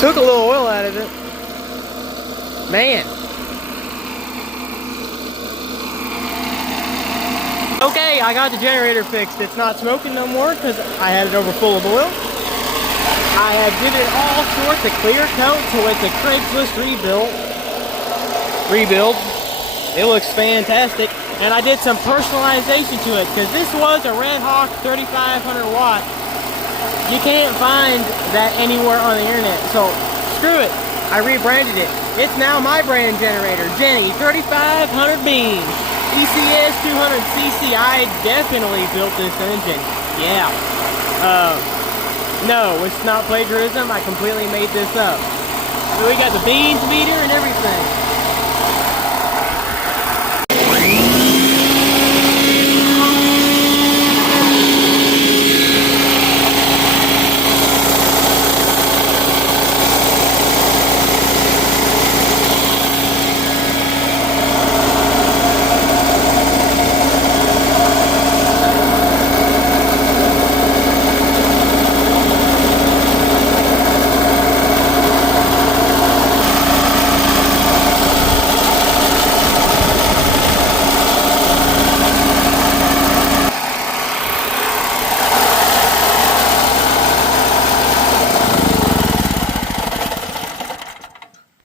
Took a little oil out of it. Man. Okay, I got the generator fixed. It's not smoking no more because I had it over full of oil. I had given it all sorts of clear coat, so it's a Craigslist rebuild. It looks fantastic. And I did some personalization to it because this was a Red Hawk 3500 watt. You can't find that anywhere on the internet, so screw it. I rebranded it. It's now my brand generator, Jenny 3500 beans. ECS 200cc. I definitely built this engine. Yeah. No, it's not plagiarism. I completely made this up. So we got the beans meter and everything.